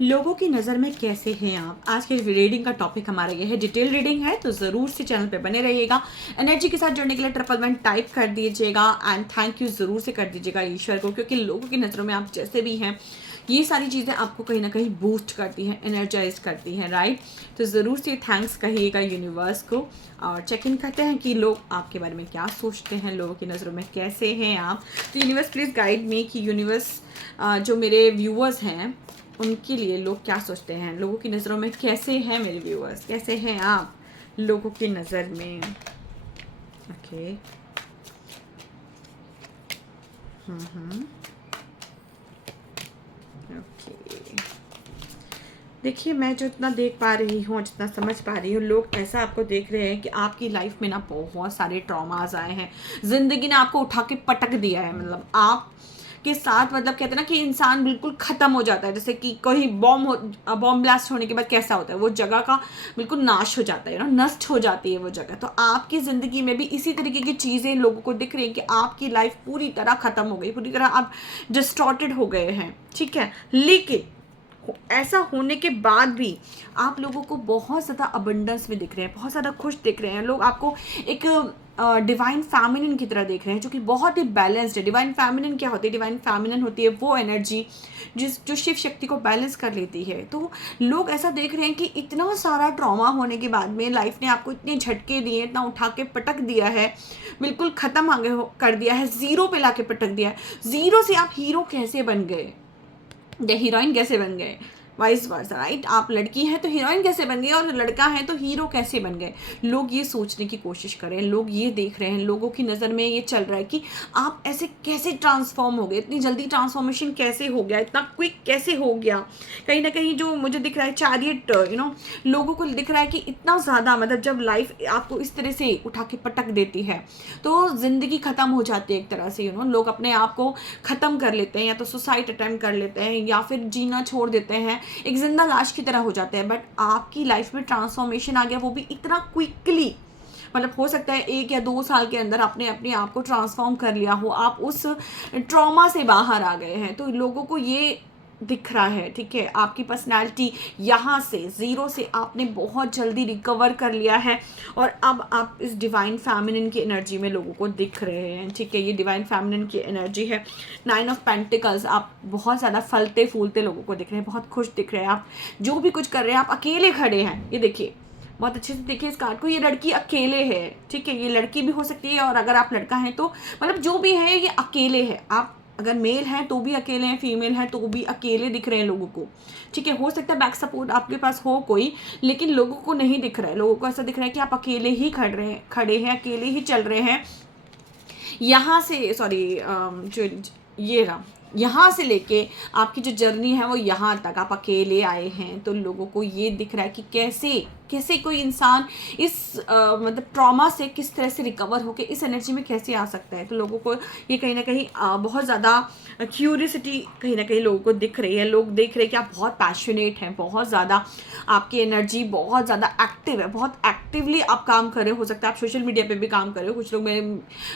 लोगों की नज़र में कैसे हैं आप? आज के रीडिंग का टॉपिक हमारा ये है, डिटेल रीडिंग है, तो ज़रूर से चैनल पे बने रहिएगा। एनर्जी के साथ जुड़ने के लिए 111 टाइप कर दीजिएगा एंड थैंक यू ज़रूर से कर दीजिएगा ईश्वर को, क्योंकि लोगों की नज़रों में आप जैसे भी हैं, ये सारी चीज़ें आपको कहीं ना कहीं बूस्ट करती हैं, एनर्जाइज करती हैं, राइट? तो ज़रूर से थैंक्स कहिएगा यूनिवर्स को। और चेक इन करते हैं कि लोग आपके बारे में क्या सोचते हैं, लोगों की नज़रों में कैसे हैं आप। तो यूनिवर्स प्लीज़ गाइड मी कि यूनिवर्स जो मेरे व्यूअर्स हैं उनके लिए लोग क्या सोचते हैं, लोगों की नज़रों में कैसे हैं मेरे व्यूअर्स, कैसे हैं आप लोगों की नज़र में। ओके ओके, देखिए मैं जो इतना देख पा रही हूँ, जितना समझ पा रही हूँ, लोग ऐसा आपको देख रहे हैं कि आपकी लाइफ में ना बहुत सारे ट्रॉमास आए हैं, ज़िंदगी ने आपको उठा के पटक दिया है। मतलब आप के साथ, मतलब कहते हैं ना कि इंसान बिल्कुल ख़त्म हो जाता है, जैसे कि कोई बॉम्ब ब्लास्ट होने के बाद कैसा होता है, वो जगह का बिल्कुल नाश हो जाता है ना, नष्ट हो जाती है वो जगह। तो आपकी ज़िंदगी में भी इसी तरीके की चीज़ें लोगों को दिख रही हैं कि आपकी लाइफ पूरी तरह ख़त्म हो गई, पूरी तरह आप डिस्टॉर्टेड हो गए हैं, ठीक है। लेकिन ऐसा होने के बाद भी आप लोगों को बहुत ज़्यादा अबंडेंस में दिख रहे हैं, बहुत ज़्यादा खुश दिख रहे हैं। लोग आपको एक डिवाइन फैमिनिन की तरह देख रहे हैं, जो कि बहुत ही बैलेंस्ड है। डिवाइन फैमिनिन क्या होती है? डिवाइन फैमिनिन होती है वो एनर्जी जो शिव शक्ति को बैलेंस कर लेती है। तो लोग ऐसा देख रहे हैं कि इतना सारा ट्रॉमा होने के बाद में लाइफ ने आपको इतने झटके दिए, इतना उठा के पटक दिया है, बिल्कुल ख़त्म आगे कर दिया है, ज़ीरो पे ला के पटक दिया है। ज़ीरो से आप हीरो कैसे बन गए, या हीरोइन कैसे बन गए, वाइस वर्सा, राइट? आप लड़की हैं तो हीरोइन कैसे बन गई, और लड़का है तो हीरो कैसे बन गए। लोग ये सोचने की कोशिश करें, लोग ये देख रहे हैं, लोगों की नज़र में ये चल रहा है कि आप ऐसे कैसे ट्रांसफॉर्म हो गए, इतनी जल्दी ट्रांसफॉर्मेशन कैसे हो गया, इतना क्विक कैसे हो गया। कहीं ना कहीं जो मुझे दिख रहा है चैरियट, लोगों को दिख रहा है कि इतना ज़्यादा, मतलब जब लाइफ आपको इस तरह से उठा के पटक देती है तो ज़िंदगी ख़त्म हो जाती है एक तरह से। लोग अपने आप को ख़त्म कर लेते हैं, या तो सुसाइड अटेम्प्ट कर लेते हैं, या फिर जीना छोड़ देते हैं, एक जिंदा लाश की तरह हो जाते हैं। बट आपकी लाइफ में ट्रांसफॉर्मेशन आ गया, वो भी इतना क्विकली। मतलब हो सकता है 1 या 2 साल के अंदर आपने अपने आप को ट्रांसफॉर्म कर लिया हो, आप उस ट्रॉमा से बाहर आ गए हैं। तो लोगों को ये दिख रहा है, ठीक है, आपकी पर्सनालिटी यहाँ से ज़ीरो से आपने बहुत जल्दी रिकवर कर लिया है, और अब आप इस डिवाइन फैमिनिन की एनर्जी में लोगों को दिख रहे हैं, ठीक है। ये डिवाइन फैमिनिन की एनर्जी है। 9 ऑफ पेंटिकल्स, आप बहुत ज़्यादा फलते फूलते लोगों को दिख रहे हैं, बहुत खुश दिख रहे हैं, आप जो भी कुछ कर रहे हैं, आप अकेले खड़े हैं। ये देखिए, बहुत अच्छे से देखिए इस कार्ड को, ये लड़की अकेले है, ठीक है। ये लड़की भी हो सकती है, और अगर आप लड़का हैं तो मतलब जो भी है ये अकेले है। आप अगर मेल हैं तो भी अकेले हैं, फीमेल हैं तो भी अकेले दिख रहे हैं लोगों को, ठीक है। हो सकता है बैक सपोर्ट आपके पास हो कोई, लेकिन लोगों को नहीं दिख रहा है। लोगों को ऐसा दिख रहा है कि आप अकेले ही खड़े हैं, अकेले ही चल रहे हैं। यहाँ से सॉरी, जो ये रहा, यहाँ से लेके आपकी जो जर्नी है वो यहाँ तक आप अकेले आए हैं। तो लोगों को ये दिख रहा है कि कैसे कैसे कोई इंसान इस मतलब ट्रॉमा से किस तरह से रिकवर होकर इस एनर्जी में कैसे आ सकता है। तो लोगों को ये कहीं ना कहीं बहुत ज़्यादा क्यूरियसिटी कहीं ना कहीं लोगों को दिख रही है। लोग देख रहे हैं कि आप बहुत पैशनेट हैं, बहुत ज़्यादा आपकी एनर्जी बहुत ज़्यादा एक्टिव है, बहुत एक्टिवली आप काम कर रहे हो सकता है आप सोशल मीडिया पे भी काम कर रहे हो। कुछ लोग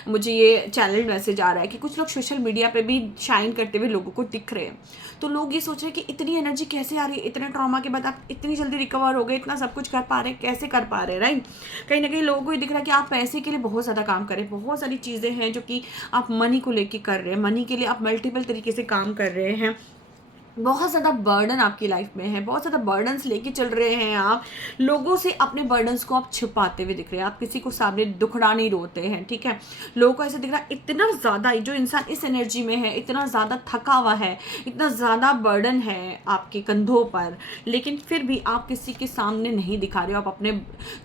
मुझे ये चैनल मैसेज आ रहा है कि कुछ लोग सोशल मीडिया पे भी शाइन करते हुए लोगों को दिख रहे हैं। तो लोग ये सोच रहे हैं कि इतनी एनर्जी कैसे आ रही है, इतने ट्रॉमा के बाद आप इतनी जल्दी रिकवर हो गए, इतना सब कुछ कर पा रहे हैं, कैसे कर पा रहे हैं, राइट? कहीं ना कहीं लोगों को ये दिख रहा है कि आप पैसे के लिए बहुत ज़्यादा काम करें, बहुत सारी चीज़ें हैं जो कि आप मनी को लेके कर रहे हैं, मनी के लिए आप मल्टीपल तरीके से काम कर रहे हैं। बहुत ज़्यादा बर्डन आपकी लाइफ में है, बहुत ज़्यादा बर्डन्स लेके चल रहे हैं आप। लोगों से अपने बर्डन्स को आप छिपाते हुए दिख रहे हैं, आप किसी को सामने दुखड़ा नहीं रोते हैं, ठीक है। लोगों को ऐसे दिख रहा है इतना ज़्यादा, जो इंसान इस एनर्जी में है इतना ज़्यादा थका हुआ है, इतना ज़्यादा बर्डन है आपके कंधों पर, लेकिन फिर भी आप किसी के सामने नहीं दिखा रहे हो। आप अपने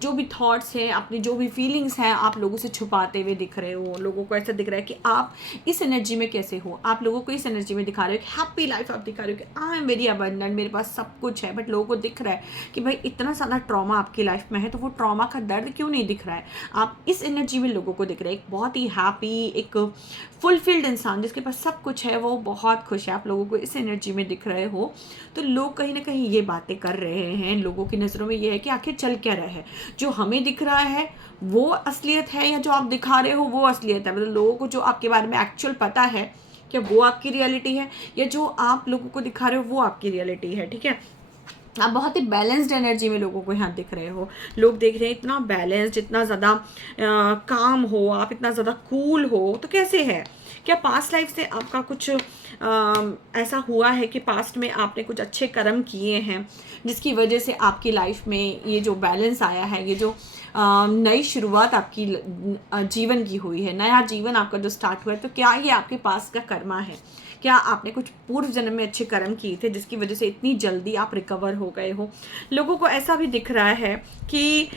जो भी थॉट्स हैं, अपनी जो भी फीलिंग्स हैं, आप लोगों से छुपाते हुए दिख रहे हो। लोगों को ऐसा दिख रहा है कि आप इस एनर्जी में कैसे हो, आप लोगों को इस एनर्जी में दिखा रहे हो कि हैप्पी लाइफ आप दिखा रहे हो कि आई एम वेरी अबंडेंट, मेरे पास सब कुछ है। बट लोगों को दिख रहा है कि भाई इतना सारा ट्रॉमा आपकी लाइफ में है, तो वो ट्रॉमा का दर्द क्यों नहीं दिख रहा है। आप इस एनर्जी में लोगों को दिख रहा है, एक बहुत ही हैप्पी, एक फुलफिल्ड इंसान जिसके पास सब कुछ है, वो बहुत खुश है। आप लोगों को इस एनर्जी में दिख रहे हो। तो लोग कहीं ना कहीं ये बातें कर रहे हैं, लोगों की नज़रों में ये है कि आखिर चल क्या रहा है, जो हमें दिख रहा है वो असलियत है या जो आप दिखा रहे हो वो असलियत है। मतलब लोगों को जो आपके बारे में एक्चुअल पता है क्या वो आपकी रियलिटी है, या जो आप लोगों को दिखा रहे हो वो आपकी रियलिटी है, ठीक है। आप बहुत ही बैलेंस्ड एनर्जी में लोगों को यहाँ दिख रहे हो। लोग देख रहे हैं इतना बैलेंस्ड, इतना ज़्यादा काम हो, आप इतना ज़्यादा कूल हो, तो कैसे है? क्या पास्ट लाइफ से आपका कुछ ऐसा हुआ है कि पास्ट में आपने कुछ अच्छे कर्म किए हैं जिसकी वजह से आपकी लाइफ में ये जो बैलेंस आया है, ये जो नई शुरुआत आपकी जीवन की हुई है, नया जीवन आपका जो स्टार्ट हुआ है, तो क्या ये आपके पास का कर्मा है? क्या आपने कुछ पूर्व जन्म में अच्छे कर्म किए थे जिसकी वजह से इतनी जल्दी आप रिकवर हो गए हो? लोगों को ऐसा भी दिख रहा है कि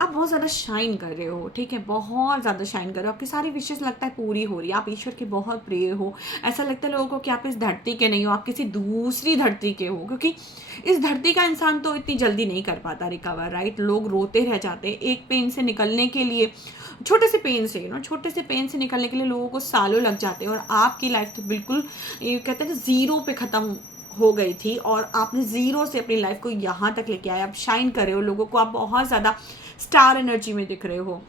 आप बहुत ज़्यादा शाइन कर रहे हो, ठीक है, बहुत ज़्यादा शाइन कर रहे हो, आपकी सारी विशेष लगता है पूरी हो रही है, आप ईश्वर के बहुत प्रिय हो। ऐसा लगता है लोगों को कि आप इस धरती के नहीं हो, आप किसी दूसरी धरती के हो, क्योंकि इस धरती का इंसान तो इतनी जल्दी नहीं कर पाता रिकवर, राइट। लोग रोते रह जाते हैं एक पेन से निकलने के लिए, छोटे से पेन से, छोटे से पेन से निकलने के लिए लोगों को सालों लग जाते हैं। और आपकी लाइफ तो बिल्कुल, ये कहते हैं ना, ज़ीरो पे ख़त्म हो गई थी और आपने ज़ीरो से अपनी लाइफ को यहाँ तक लेके आए। आप शाइन कर रहे हो, लोगों को आप बहुत ज़्यादा स्टार एनर्जी में दिख रहे हो,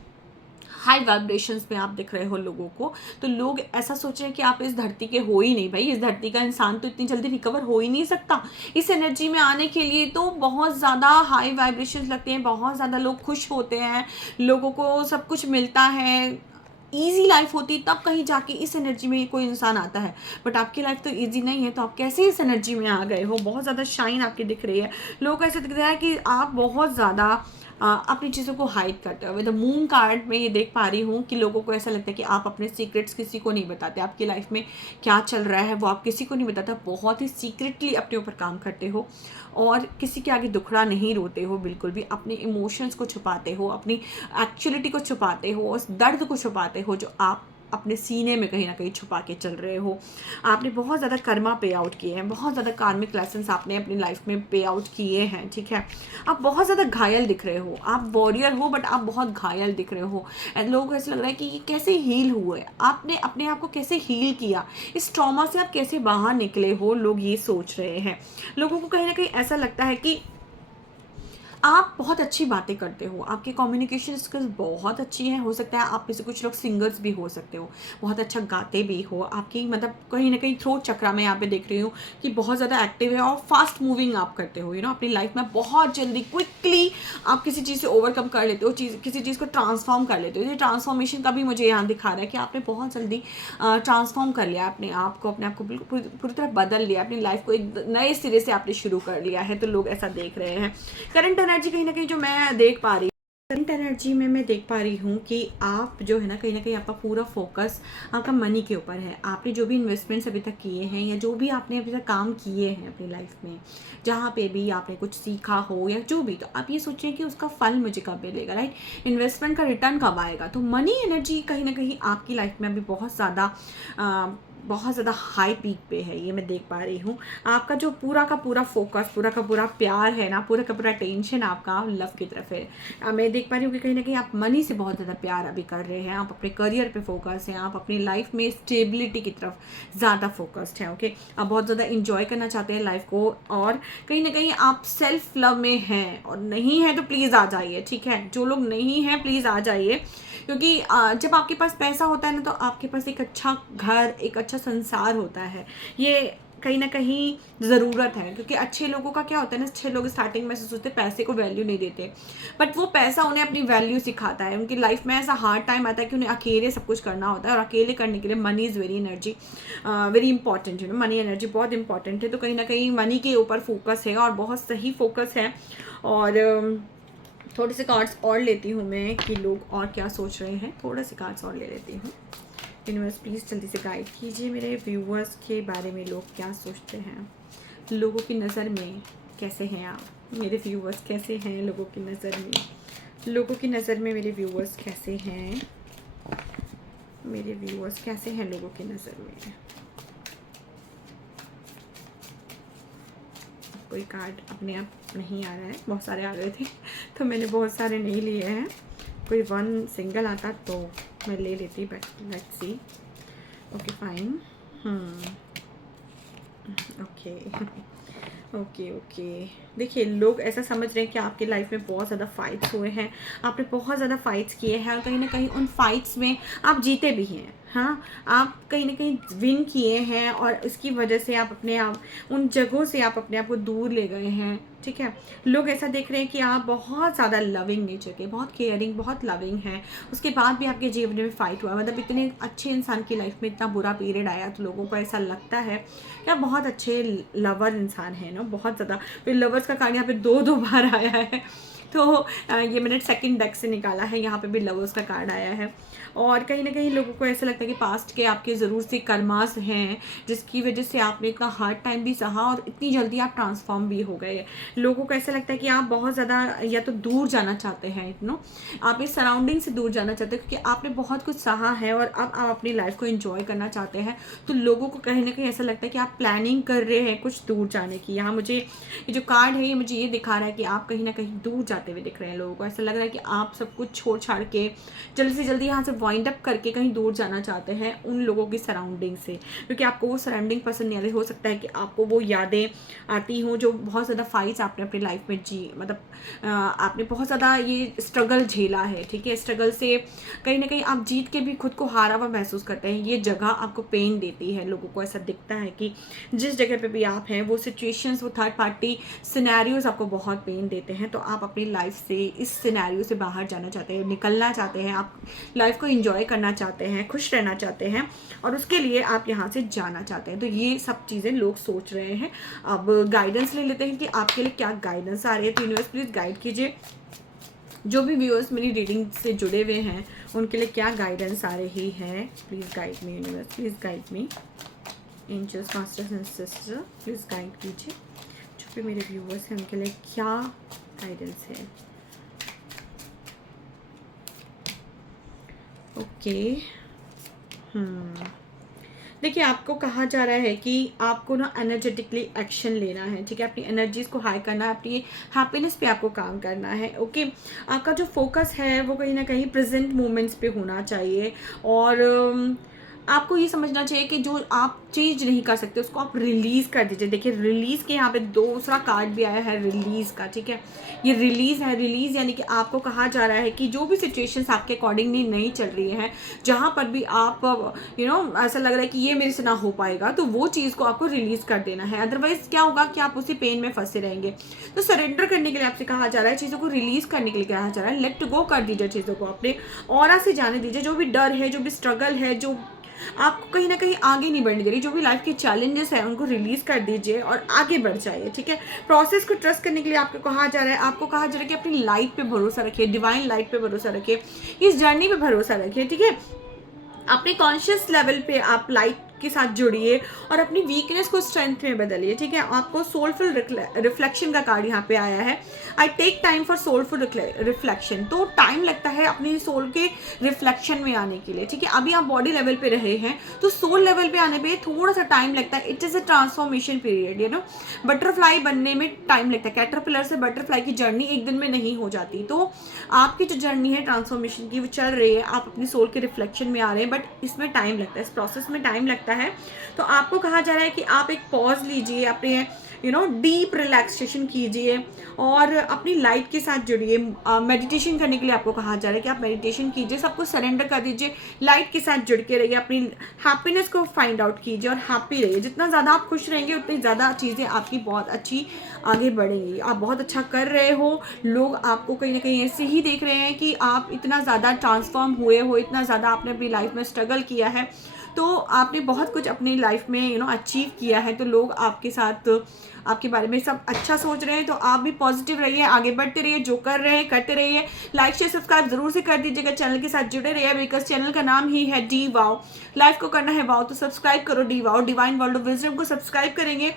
हाई वाइब्रेशंस में आप दिख रहे हो लोगों को। तो लोग ऐसा सोच रहे हैं कि आप इस धरती के हो ही नहीं, भाई इस धरती का इंसान तो इतनी जल्दी रिकवर हो ही नहीं सकता। इस एनर्जी में आने के लिए तो बहुत ज़्यादा हाई वाइब्रेशंस लगते हैं, बहुत ज़्यादा लोग खुश होते हैं, लोगों को सब कुछ मिलता है, ईजी लाइफ होती, तब कहीं जाके इस एनर्जी में कोई इंसान आता है। बट आपकी लाइफ तो ईजी नहीं है, तो आप कैसे इस एनर्जी में आ गए हो? बहुत ज़्यादा शाइन आपकी दिख रही है। लोगों को ऐसा दिख रहा है कि आप बहुत ज़्यादा अपनी चीज़ों को हाइड करते हो। विद द मून कार्ड में ये देख पा रही हूँ कि लोगों को ऐसा लगता है कि आप अपने सीक्रेट्स किसी को नहीं बताते, आपकी लाइफ में क्या चल रहा है वो आप किसी को नहीं बताते, बहुत ही सीक्रेटली अपने ऊपर काम करते हो और किसी के आगे दुखड़ा नहीं रोते हो, बिल्कुल भी अपने इमोशंस को छुपाते हो, अपनी एक्चुअलिटी को छुपाते हो, उस दर्द को छुपाते हो जो आप अपने सीने में कहीं ना कहीं छुपा के चल रहे हो। आपने बहुत ज़्यादा कर्मा पे आउट किए हैं, बहुत ज़्यादा कार्मिक लेसन्स आपने अपनी लाइफ में पे आउट किए हैं, ठीक है। आप बहुत ज़्यादा घायल दिख रहे हो, आप वॉरियर हो बट आप बहुत घायल दिख रहे हो। लोगों को ऐसा लग रहा है कि ये कैसे हील हुए, आपने अपने आप को कैसे हील किया, इस ट्रॉमा से आप कैसे बाहर निकले हो, लोग ये सोच रहे हैं। लोगों को कहीं ना कहीं ऐसा लगता है कि आप बहुत अच्छी बातें करते हो, आपकी कम्युनिकेशन स्किल्स बहुत अच्छी हैं, हो सकता है आप में से कुछ लोग सिंगर्स भी हो सकते हो, बहुत अच्छा गाते भी हो, आपकी मतलब कहीं ना कहीं थ्रोट चक्रा में यहाँ पे देख रही हूँ कि बहुत ज़्यादा एक्टिव है और फास्ट मूविंग आप करते हो, अपनी लाइफ में बहुत जल्दी क्विकली आप किसी चीज़ से ओवरकम कर लेते हो, किसी चीज़ को ट्रांसफॉर्म कर लेते हो। ये ट्रांसफॉर्मेशन का भी मुझे यहाँ दिखा रहा है कि आपने बहुत जल्दी ट्रांसफॉर्म कर लिया अपने आप को बिल्कुल पूरी तरह बदल लिया, अपनी लाइफ को एक नए सिरे से आपने शुरू कर लिया है। तो लोग ऐसा देख रहे हैं। करंट एनर्जी कहीं ना कहीं जो मैं देख पा रही हूँ, करंट एनर्जी में मैं देख पा रही हूँ कि आप जो है ना कहीं आपका पूरा फोकस आपका मनी के ऊपर है। आपने जो भी इन्वेस्टमेंट्स अभी तक किए हैं या जो भी आपने अभी तक काम किए हैं अपनी लाइफ में, जहाँ पे भी आपने कुछ सीखा हो या जो भी, तो आप ये सोचें कि उसका फल मुझे कब मिलेगा, राइट। इन्वेस्टमेंट का रिटर्न कब आएगा। तो मनी एनर्जी कहीं ना कहीं आपकी लाइफ में अभी बहुत ज़्यादा हाई पीक पे है, ये मैं देख पा रही हूँ। आपका जो पूरा का पूरा फोकस, पूरा का पूरा प्यार है ना, पूरा का पूरा टेंशन आपका लव की तरफ है। मैं देख पा रही हूँ कि कहीं ना कहीं आप मनी से बहुत ज़्यादा प्यार अभी कर रहे हैं, आप अपने करियर पे फोकस हैं, आप अपनी लाइफ में स्टेबिलिटी की तरफ ज़्यादा फोकस्ड हैं, ओके। आप बहुत ज़्यादा इंजॉय करना चाहते हैं लाइफ को और कहीं ना कहीं आप सेल्फ लव में हैं, और नहीं है तो प्लीज़ आ जाइए, ठीक है। जो लोग नहीं हैं प्लीज़ आ जाइए, क्योंकि जब आपके पास पैसा होता है ना तो आपके पास एक अच्छा घर, एक अच्छा संसार होता है। ये कहीं ना कहीं ज़रूरत है, क्योंकि अच्छे लोगों का क्या होता है ना, अच्छे लोग स्टार्टिंग में से सोचते पैसे को वैल्यू नहीं देते, बट वो पैसा उन्हें अपनी वैल्यू सिखाता है। उनकी लाइफ में ऐसा हार्ड टाइम आता है कि उन्हें अकेले सब कुछ करना होता है, और अकेले करने के लिए मनी इज़ वेरी इंपॉर्टेंट है। मनी एनर्जी बहुत इंपॉर्टेंट है। तो कहीं ना कहीं मनी के ऊपर फोकस है और बहुत सही फोकस है। और थोड़े से कार्ड्स और लेती हूँ मैं कि लोग और क्या सोच रहे हैं, थोड़े से कार्ड्स और ले लेती हूँ। यूनिवर्स प्लीज़ जल्दी से गाइड कीजिए मेरे व्यूअर्स के बारे में, लोग क्या सोचते हैं, लोगों की नज़र में कैसे हैं आप, मेरे व्यूअर्स कैसे हैं लोगों की नज़र में, लोगों की नज़र में मेरे व्यूअर्स कैसे हैं, मेरे व्यूअर्स कैसे हैं लोगों की नज़र में। कोई कार्ड अपने आप नहीं आ रहा है, बहुत सारे आ गए थे तो मैंने बहुत सारे नहीं लिए हैं। कोई वन सिंगल आता तो मैं ले लेती, but let's see. Okay fine. Okay okay okay. देखिए, लोग ऐसा समझ रहे हैं कि आपकी लाइफ में बहुत ज़्यादा फाइट्स हुए हैं, आपने बहुत ज़्यादा फाइट्स किए हैं और कहीं ना कहीं उन फाइट्स में आप जीते भी हैं। हाँ, आप कहीं न कहीं विन किए हैं और इसकी वजह से आप अपने आप उन जगहों से आप अपने आप को दूर ले गए हैं, ठीक है? लोग ऐसा देख रहे हैं कि आप बहुत ज़्यादा लविंग नेचर के, बहुत केयरिंग, बहुत लविंग हैं। उसके बाद भी आपके जीवन में फाइट हुआ, मतलब इतने अच्छे इंसान की लाइफ में इतना बुरा पीरियड आया तो लोगों को ऐसा लगता है कि आप बहुत अच्छे लवर इंसान हैं ना, बहुत ज़्यादा। फिर लवर्स का कार्ड यहाँ पे 2-2 बार आया है। तो ये मैंने सेकंड डेक से निकाला है, यहाँ पे भी लवर्स का कार्ड आया है। और कहीं न कहीं लोगों को ऐसा लगता है कि पास्ट के आपके ज़रूर से कर्मास हैं, जिसकी वजह से आपने इतना हार्ड टाइम भी सहा और इतनी जल्दी आप ट्रांसफ़ॉर्म भी हो गए। लोगों को ऐसा लगता है कि आप बहुत ज़्यादा या तो दूर जाना चाहते हैं, आप इस सराउंडिंग से दूर जाना चाहते हैं क्योंकि आपने बहुत कुछ सहा है और अब आप अपनी लाइफ़ को एन्जॉय करना चाहते हैं। तो लोगों को कहीं न कहीं ऐसा लगता है कि आप प्लानिंग कर रहे हैं कुछ दूर जाने की। यहाँ मुझे ये जो कार्ड है, ये मुझे ये दिखा रहा है कि आप कहीं न कहीं दूर जाते हुए दिख रहे हैं। लोगों को ऐसा लग रहा है कि आप सब कुछ छोड़-छाड़ के जल्दी से जल्दी यहाँ से वाइंड अप करके कहीं दूर जाना चाहते हैं उन लोगों की सराउंडिंग से, क्योंकि आपको वो सराउंडिंग पसंद नहीं आती। हो सकता है कि आपको वो यादें आती हों जो बहुत ज़्यादा फाइट्स आपने अपनी लाइफ में जी, मतलब आपने बहुत ज़्यादा ये स्ट्रगल झेला है, ठीक है? स्ट्रगल से कहीं ना कहीं आप जीत के भी खुद को हारा हुआ महसूस करते हैं। ये जगह आपको पेन देती है। लोगों को ऐसा दिखता है कि जिस जगह पे भी आप हैं वो सिचुएशंस, वो थर्ड पार्टी सिनेरियोज आपको बहुत पेन देते हैं। तो आप अपनी लाइफ से इस सिनेरियो से बाहर जाना चाहते हैं, निकलना चाहते हैं, आप लाइफ को एंजॉय करना चाहते हैं, खुश रहना चाहते हैं और उसके लिए आप यहाँ से जाना चाहते हैं। तो ये सब चीज़ें लोग सोच रहे हैं। अब गाइडेंस ले लेते हैं कि आपके लिए क्या गाइडेंस आ रही है। तो यूनिवर्स प्लीज़ गाइड कीजिए, जो भी व्यूअर्स मेरी रीडिंग से जुड़े हुए हैं उनके लिए क्या गाइडेंस आ रही है। Please guide me universe, please guide me. Angels, masters and sister, please guide कीजिए जो भी मेरे व्यूअर्स हैं उनके लिए क्या गाइडेंस है। ओके, देखिए आपको कहा जा रहा है कि आपको ना एनर्जेटिकली एक्शन लेना है, ठीक है? अपनी एनर्जीज को हाई करना है, अपनी हैप्पीनेस पे आपको काम करना है। ओके, आपका जो फोकस है वो कहीं ना कहीं प्रेजेंट मोमेंट्स पे होना चाहिए और आपको ये समझना चाहिए कि जो आप चेंज नहीं कर सकते उसको आप रिलीज़ कर दीजिए। देखिए रिलीज़ के यहाँ पे दूसरा कार्ड भी आया है रिलीज़ का, ठीक है? ये रिलीज़ है। रिलीज़ यानी कि आपको कहा जा रहा है कि जो भी सिचुएशंस आपके अकॉर्डिंगली नहीं चल रही हैं, जहाँ पर भी आप ऐसा लग रहा है कि ये मेरे से ना हो पाएगा, तो वो चीज़ को आपको रिलीज़ कर देना है। अदरवाइज़ क्या होगा कि आप उसी पेन में फंसे रहेंगे। तो सरेंडर करने के लिए आपसे कहा जा रहा है, चीज़ों को रिलीज़ करने के लिए कहा जा रहा है। लेट गो कर दीजिए चीज़ों को, अपने ऑरा से जाने दीजिए। जो भी डर है, जो भी स्ट्रगल है, जो आपको कहीं ना कहीं आगे नहीं बढ़ने दे रही, जो भी लाइफ के चैलेंजेस हैं उनको रिलीज कर दीजिए और आगे बढ़ जाइए, ठीक है? प्रोसेस को ट्रस्ट करने के लिए आपको कहा जा रहा है, कि अपनी लाइफ पे भरोसा रखिए, डिवाइन लाइट पे भरोसा रखिए, इस जर्नी पे भरोसा रखिए, ठीक है? अपने कॉन्शियस लेवल पे आप लाइट के साथ जुड़िए और अपनी वीकनेस को स्ट्रेंथ में बदलिए, ठीक है? आपको सोलफुल रिफ्लेक्शन का कार्ड यहाँ पे आया है। I take time for soulful reflection. तो टाइम लगता है अपनी सोल के रिफ्लेक्शन में आने के लिए, ठीक है? अभी आप बॉडी लेवल पे रहे हैं तो सोल लेवल पे आने पे थोड़ा सा टाइम लगता है। It is a transformation period, butterfly बनने में टाइम लगता है। कैटरपिलर से बटरफ्लाई की जर्नी एक दिन में नहीं हो जाती। तो आपकी जो जर्नी है ट्रांसफॉर्मेशन की वो चल रही है, आप अपनी सोल के रिफ्लेक्शन में आ रहे हैं, बट इसमें टाइम लगता है, इस प्रोसेस में टाइम लगता है। तो आपको कहा जा रहा है कि आप एक पॉज लीजिए, अपने डीप रिलैक्सेशन कीजिए और अपनी लाइट के साथ जुड़िए। मेडिटेशन करने के लिए आपको कहा जा रहा है कि आप मेडिटेशन कीजिए, सबको सरेंडर कर दीजिए, लाइट के साथ जुड़ के रहिए, अपनी हैप्पीनेस को फाइंड आउट कीजिए और हैप्पी रहिए। जितना ज़्यादा आप खुश रहेंगे उतनी ज़्यादा चीज़ें आपकी बहुत अच्छी आगे बढ़ेंगी। आप बहुत अच्छा कर रहे हो, लोग आपको कहीं ना कहीं ऐसे ही देख रहे हैं कि आप इतना ज़्यादा ट्रांसफॉर्म हुए हो, इतना ज़्यादा आपने अपनी लाइफ में स्ट्रगल किया है, तो आपने बहुत कुछ अपनी लाइफ में अचीव किया है। तो लोग आपके साथ आपके बारे में सब अच्छा सोच रहे हैं। तो आप भी पॉजिटिव रहिए, आगे बढ़ते रहिए, जो कर रहे हैं करते रहिए। लाइक शेयर सब्सक्राइब जरूर से कर दीजिएगा, चैनल के साथ जुड़े रहिए, बिकॉज चैनल का नाम ही है डी वाओ। लाइफ को करना है वाओ, तो सब्सक्राइब करो D wow, divine world of wisdom को सब्सक्राइब करेंगे,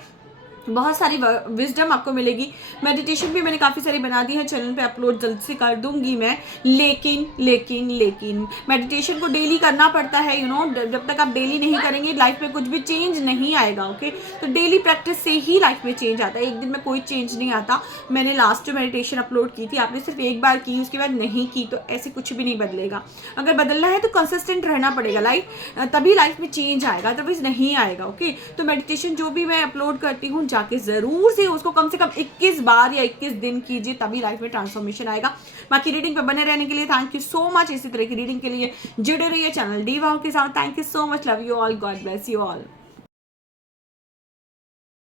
बहुत सारी विजडम आपको मिलेगी। मेडिटेशन भी मैंने काफ़ी सारी बना दी है चैनल पे, अपलोड जल्द से कर दूंगी मैं। लेकिन मेडिटेशन को डेली करना पड़ता है, जब तक आप डेली नहीं करेंगे लाइफ में कुछ भी चेंज नहीं आएगा। ओके, तो डेली प्रैक्टिस से ही लाइफ में चेंज आता है, एक दिन में कोई चेंज नहीं आता। मैंने लास्ट जो मेडिटेशन अपलोड की थी, आपने सिर्फ एक बार की, उसके बाद नहीं की, तो ऐसे कुछ भी नहीं बदलेगा। अगर बदलना है तो कंसिस्टेंट रहना पड़ेगा, तभी लाइफ में चेंज आएगा, अदरवाइज नहीं आएगा। ओके, तो मेडिटेशन जो भी मैं अपलोड करती हूँ जाके ज़रूर से उसको कम से कम 21 बार या 21 दिन कीजिए, तभी लाइफ में ट्रांसफॉर्मेशन आएगा। बाकी रीडिंग पे बने रहने के लिए थैंक यू सो मच। इसी तरह की रीडिंग के लिए जुड़े रहिए चैनल डी वाओ के साथ। Thank you so much, love you all, God bless you all.